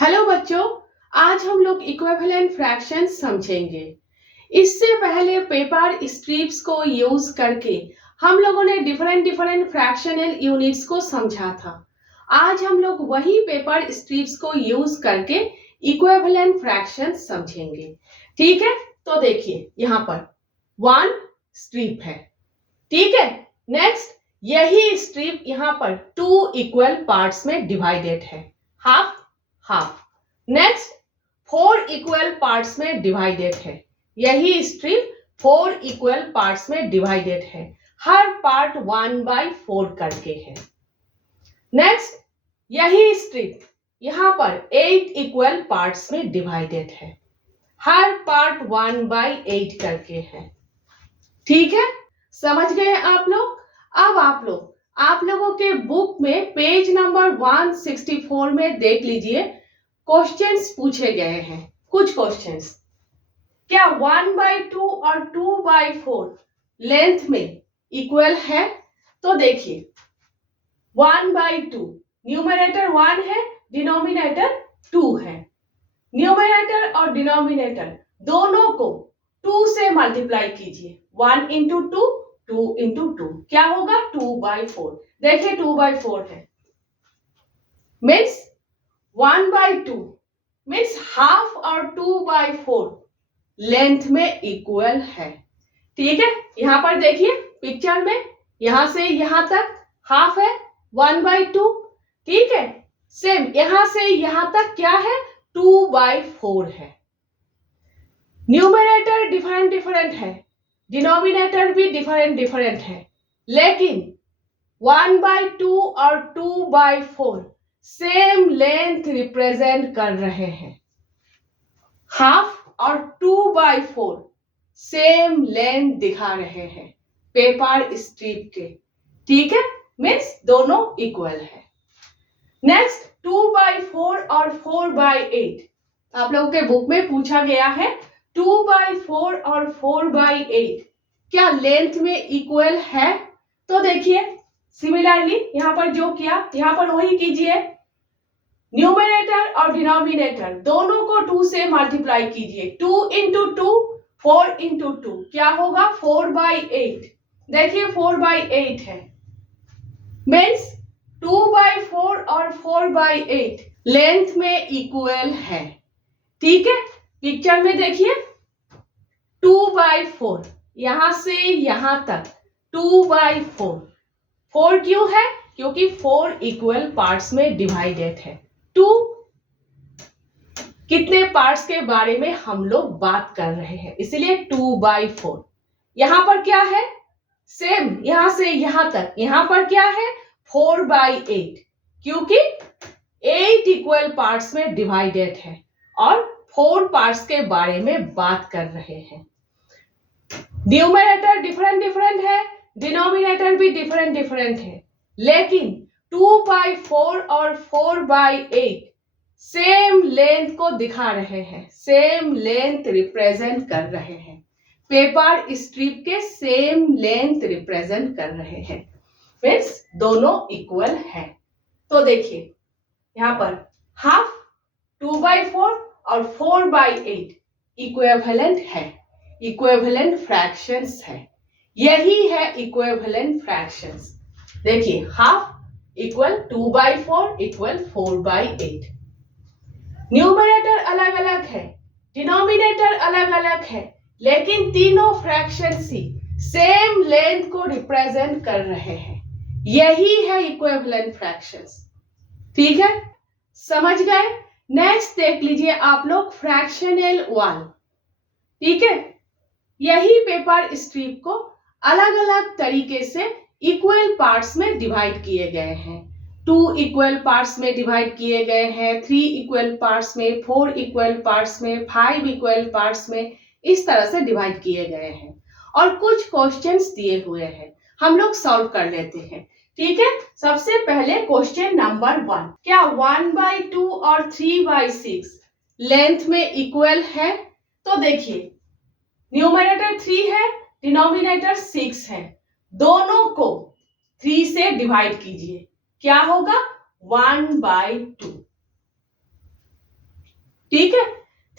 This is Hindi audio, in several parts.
हेलो बच्चों, आज हम लोग इक्विवेलेंट फ्रैक्शंस समझेंगे। इससे पहले पेपर स्ट्रिप्स को यूज करके हम लोगों ने डिफरेंट डिफरेंट फ्रैक्शनल यूनिट्स को समझा था। आज हम लोग वही पेपर स्ट्रिप्स को यूज करके इक्विवेलेंट फ्रैक्शंस समझेंगे। ठीक है, तो देखिए यहाँ पर वन स्ट्रिप है। ठीक है, नेक्स्ट यही स्ट्रिप यहाँ पर टू इक्वल पार्ट्स में डिवाइडेड है, half half. Next four equal parts में डिवाइडेड है। यही स्ट्रिप फोर इक्वल पार्ट्स में डिवाइडेड है, हर पार्ट 1/4 करके है। नेक्स्ट यही स्ट्रिप यहां पर 8 इक्वल पार्ट्स में डिवाइडेड है, हर पार्ट 1/8 करके है। ठीक है, समझ गए आप लोग। अब आप लोगों के बुक में पेज नंबर 164 में देख लीजिए, क्वेश्चंस पूछे गए हैं। कुछ क्वेश्चंस, क्या 1/2 और 2/4 लेंथ में इक्वल है? तो देखिए 1/2 न्यूमरेटर 1 है, डिनोमिनेटर 2 है। न्यूमरेटर और डिनोमिनेटर दोनों को 2 से मल्टीप्लाई कीजिए। 1 इंटू 2, 2 इंटू 2 क्या होगा? 2/4। देखिए 2/4 है, मीन्स 1/2 मीन्स हाफ और 2/4 लेंथ में इक्वल है। ठीक है, यहां पर देखिए पिक्चर में यहां से यहां तक हाफ है 1/2। ठीक है, सेम यहां से यहां तक क्या है? 2/4 है। न्यूमरेटर डिफरेंट डिफरेंट है, डिनोमिनेटर भी डिफरेंट डिफरेंट है, लेकिन 1/2 और 2/4 सेम लेंथ रिप्रेजेंट कर रहे हैं। हाफ और 2/4 सेम लेंथ दिखा रहे हैं पेपर स्ट्रिप के। ठीक है, मीन्स दोनों इक्वल है। नेक्स्ट 2/4 और 4/8 आप लोगों के बुक में पूछा गया है, 2/4 और 4/8 क्या लेंथ में इक्वल है? तो देखिए सिमिलरली यहां पर जो किया यहां पर वही कीजिए। न्यूमरेटर और डिनोमिनेटर दोनों को 2 से मल्टीप्लाई कीजिए। 2 इंटू 2, 4 इंटू 2 क्या होगा? 4/8। देखिए 4/8 है, मीन्स 2/4 और 4/8 लेंथ में इक्वल है। ठीक है, पिक्चर में देखिए 2/4 यहां से यहां तक 2/4। 4 क्यों है? क्योंकि 4 इक्वल पार्ट्स में डिवाइडेड है। 2 कितने पार्ट्स के बारे में हम लोग बात कर रहे हैं, इसलिए 2/4। यहां पर क्या है? सेम यहां से यहां तक यहां पर क्या है? 4/8, क्योंकि 8 इक्वल पार्ट्स में डिवाइडेड है और 4 पार्ट्स के बारे में बात कर रहे हैं। न्यूमरेटर डिफरेंट डिफरेंट है, डिनोमिनेटर भी डिफरेंट डिफरेंट है, लेकिन 2/4 और 4/8 सेम लेंथ को दिखा रहे हैं, सेम लेंथ रिप्रेजेंट कर रहे हैं। पेपर स्ट्रिप के सेम लेंथ रिप्रेजेंट कर रहे हैं, मीन्स दोनों इक्वल है। तो देखिए यहां पर हाफ 2/4 और 4/8 इक्विवेलेंट है, इक्विवेलेंट फ्रैक्शंस है। यही है इक्विवेलेंट फ्रैक्शंस। देखिए हाफ इक्वल 2/4 इक्वल 4/8। न्यूमरेटर अलग अलग है, डिनोमिनेटर अलग अलग है, लेकिन तीनों फ्रैक्शंस ही सेम लेंथ को रिप्रेजेंट कर रहे हैं। यही है इक्विवेलेंट फ्रैक्शंस। ठीक है, समझ गए। नेक्स्ट देख लीजिए आप लोग फ्रैक्शनल 1। ठीक है, यही पेपर स्ट्रिप को अलग अलग तरीके से इक्वल पार्ट्स में डिवाइड किए गए हैं। 2 इक्वल पार्ट्स में डिवाइड किए गए हैं, 3 इक्वल पार्ट्स में, 4 इक्वल पार्ट्स में, 5 इक्वल पार्ट्स में, इस तरह से डिवाइड किए गए हैं। और कुछ क्वेश्चंस दिए हुए हैं, हम लोग सॉल्व कर लेते हैं। ठीक है, सबसे पहले क्वेश्चन नंबर 1, क्या 1/2 और 3/6 लेंथ में इक्वल है? तो देखिए न्यूमरेटर 3 है, डिनोमिनेटर 6 है, दोनों को 3 से डिवाइड कीजिए, क्या होगा? 1/2। ठीक है,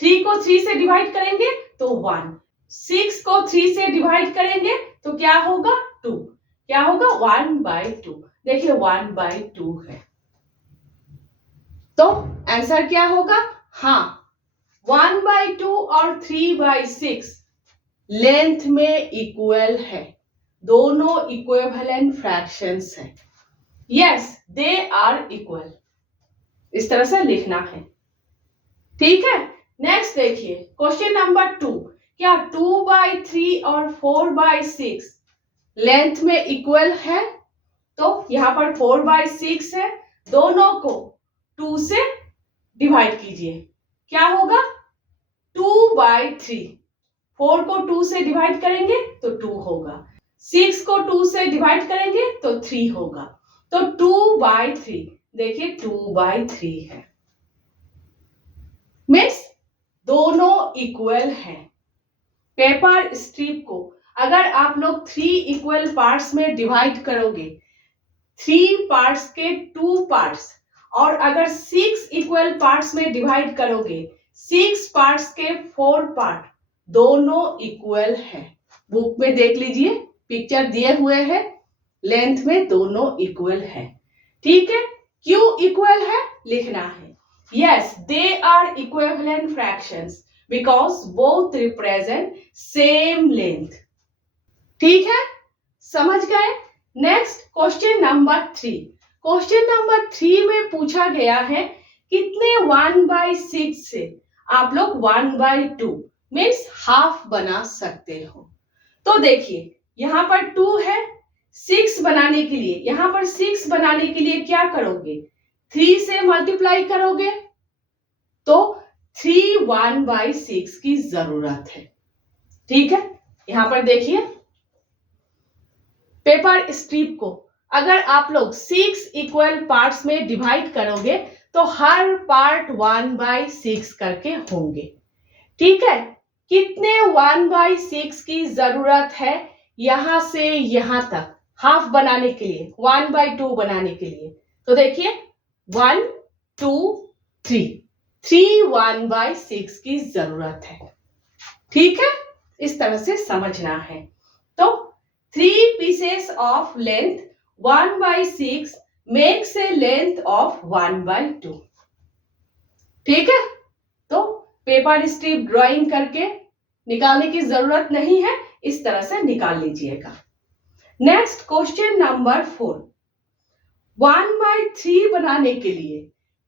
3 को 3 से डिवाइड करेंगे तो 1, 6 को 3 से डिवाइड करेंगे तो क्या होगा 2, क्या होगा 1/2। देखिए 1/2 है, तो आंसर क्या होगा, हाँ 1/2 और 3/6 लेंथ में इक्वल है, दोनों इक्विवेलेंट फ्रैक्शंस हैं। यस दे आर इक्वल, इस तरह से लिखना है। ठीक है, नेक्स्ट देखिए क्वेश्चन नंबर 2, क्या 2/3 और 4/6 लेंथ में इक्वल है? तो यहां पर 4/6 है, दोनों को 2 से डिवाइड कीजिए, क्या होगा 2/3, 4 को 2 से डिवाइड करेंगे तो 2 होगा, 6 को 2 से डिवाइड करेंगे तो 3 होगा, तो 2/3, देखिए 2/3 है, मीन्स दोनों इक्वल हैं। पेपर स्ट्रिप को अगर आप लोग 3 इक्वल पार्ट्स में डिवाइड करोगे, 3 पार्ट्स के 2 पार्ट्स, और अगर 6 इक्वल पार्ट्स में डिवाइड करोगे, 6 पार्ट्स के 4 पार्ट, दोनों इक्वल है। बुक में देख लीजिए, पिक्चर दिए हुए हैं, लेंथ में दोनों इक्वल है। ठीक है, क्यों इक्वल है लिखना है। Yes they are equivalent fractions because both represent same length. ठीक है, समझ गए। Next question number 3, question number 3 में पूछा गया है कितने 1/6 से आप लोग 1/2 मीन्स हाफ बना सकते हो। तो देखिए यहां पर 2 है, 6 बनाने के लिए, यहां पर 6 बनाने के लिए क्या करोगे, 3 से मल्टीप्लाई करोगे, तो 3 1/6 की जरूरत है। ठीक है, यहां पर देखिए पेपर स्ट्रिप को अगर आप लोग 6 इक्वल पार्ट्स में डिवाइड करोगे तो हर पार्ट 1/6 करके होंगे। ठीक है, कितने 1/6 की जरूरत है यहां से यहां तक हाफ बनाने के लिए, 1/2 बनाने के लिए? तो देखिए 1 2 3 1/6 की जरूरत है। ठीक है, इस तरह से समझना है। तो 3 pieces of length 1/6 makes a length of 1/2। ठीक है, तो पेपर स्ट्रिप ड्राइंग करके निकालने की जरूरत नहीं है, इस तरह से निकाल लीजिएगा। नेक्स्ट क्वेश्चन नंबर 4, 1/3 बनाने के लिए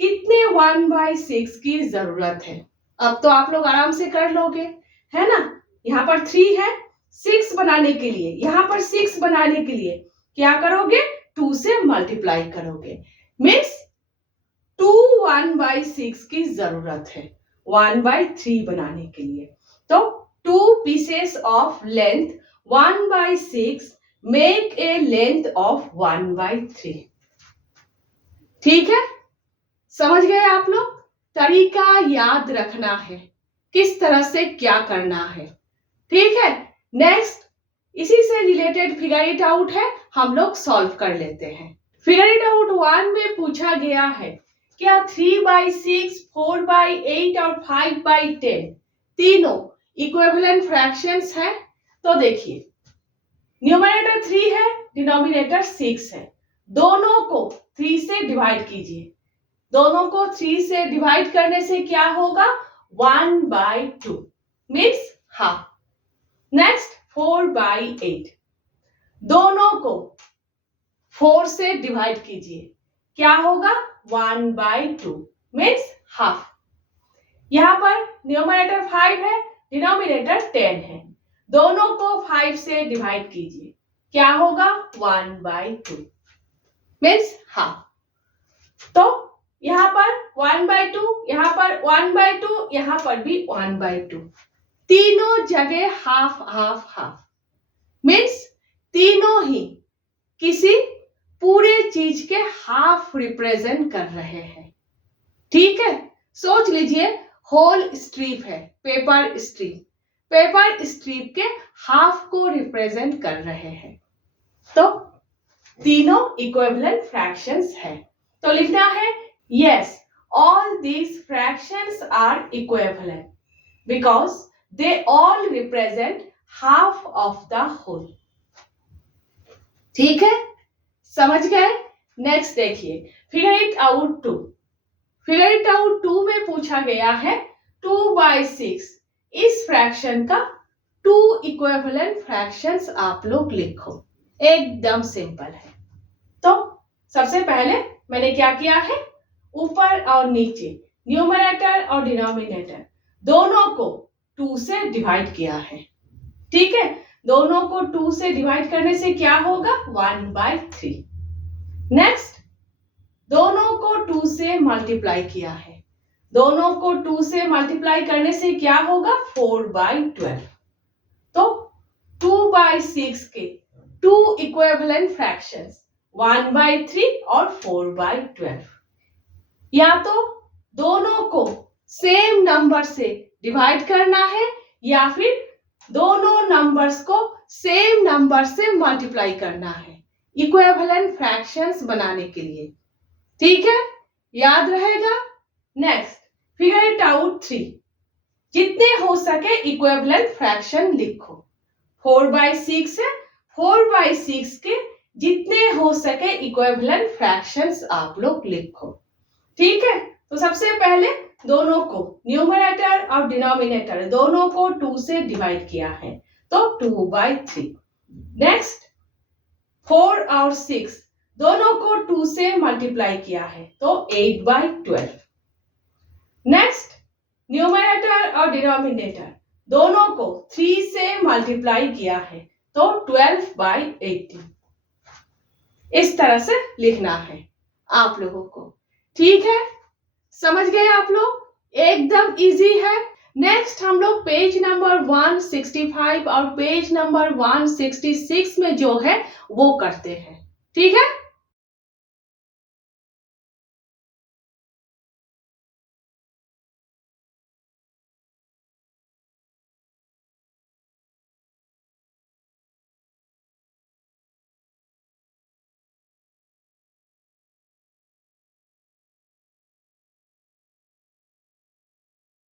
कितने 1/6 की जरूरत है? अब तो आप लोग आराम से कर लोगे, है ना। यहाँ पर 3 है, 6 बनाने के लिए, यहाँ पर 6 बनाने के लिए क्या करोगे, 2 से मल्टीप्लाई करोगे, मीन्स 2 1/6 की जरूरत है 1/3 बनाने के लिए। तो 2 pieces of length 1/6 make a length of 1/3। ठीक है, समझ गए आप लोग। तरीका याद रखना है, किस तरह से क्या करना है। ठीक है, नेक्स्ट इसी से रिलेटेड फिगर इट आउट है, हम लोग सॉल्व कर लेते हैं। फिगर इट आउट 1 में पूछा गया है क्या 3/6 4/8 और 5/10 तीनों इक्विवेलेंट फ्रैक्शंस हैं? तो देखिए न्यूमरेटर 3 है, डिनोमिनेटर 6 है, दोनों को 3 से डिवाइड कीजिए, दोनों को 3 से डिवाइड करने से क्या होगा 1/2 मीन्स हाफ। नेक्स्ट 4/8, दोनों को 4 से डिवाइड कीजिए, क्या होगा 1/2 मीन्स हाफ। यहां पर न्यूमरेटर 5 है, डिनोमिनेटर 10 है, दोनों को 5 से डिवाइड कीजिए, क्या होगा 1/2 मीन्स हाफ। तो यहां पर 1/2, यहां पर 1/2, यहां पर भी 1/2, तीनों जगह हाफ हाफ हाफ मीन्स तीनों ही किसी पूरे चीज के हाफ रिप्रेजेंट कर रहे हैं। ठीक है, सोच लीजिए होल स्ट्रिप है, पेपर स्ट्रिप, पेपर स्ट्रिप के हाफ को रिप्रेजेंट कर रहे हैं, तो तीनों इक्विवेलेंट फ्रैक्शंस है। तो लिखना है yes all these fractions are equivalent because they all represent half of the whole. ठीक है, समझ गए? नेक्स्ट देखिए, figure it out 2. Figure it out 2 में पूछा गया है 2/6. इस फ्रैक्शन का 2 इक्विवेलेंट फ्रैक्शंस आप लोग लिखो. एकदम सिंपल है. तो सबसे पहले मैंने क्या किया है, ऊपर और नीचे न्यूमरेटर और डिनोमिनेटर दोनों को 2 से डिवाइड किया है. ठीक है, दोनों को 2 से डिवाइड करने से क्या होगा, 1/3. नेक्स्ट, दोनों को 2 से मल्टीप्लाई किया है. दोनों को 2 से मल्टीप्लाई करने से क्या होगा, 4/12. तो 2/6 के 2 इक्विवेलेंट फ्रैक्शंस 1/3 और 4/12. या तो दोनों को सेम नंबर से डिवाइड करना है या फिर दोनों नंबर्स को सेम नंबर से मल्टीप्लाई करना है इक्विवेलेंट फ्रैक्शंस बनाने के लिए. ठीक है, याद रहेगा. Next, figure it out 3. जितने हो सके इक्विवेलेंट फ्रैक्शन लिखो. 4/6 है, 4/6 के जितने हो सके इक्विवेलेंट फ्रैक्शंस आप लोग लिखो. ठीक है, तो सबसे पहले दोनों को न्यूमरेटर और डिनोमिनेटर दोनों को 2 से डिवाइड किया है, तो 2/3. नेक्स्ट, 4 और 6 दोनों को 2 से मल्टीप्लाई किया है, तो 8/12. नेक्स्ट, न्यूमरेटर और डिनोमिनेटर दोनों को 3 से मल्टीप्लाई किया है, तो 12/18. इस तरह से लिखना है आप लोगों को. ठीक है, समझ गए आप लोग? एकदम इजी है. नेक्स्ट हम लोग पेज नंबर 165 और पेज नंबर 166 में जो है वो करते हैं. ठीक है.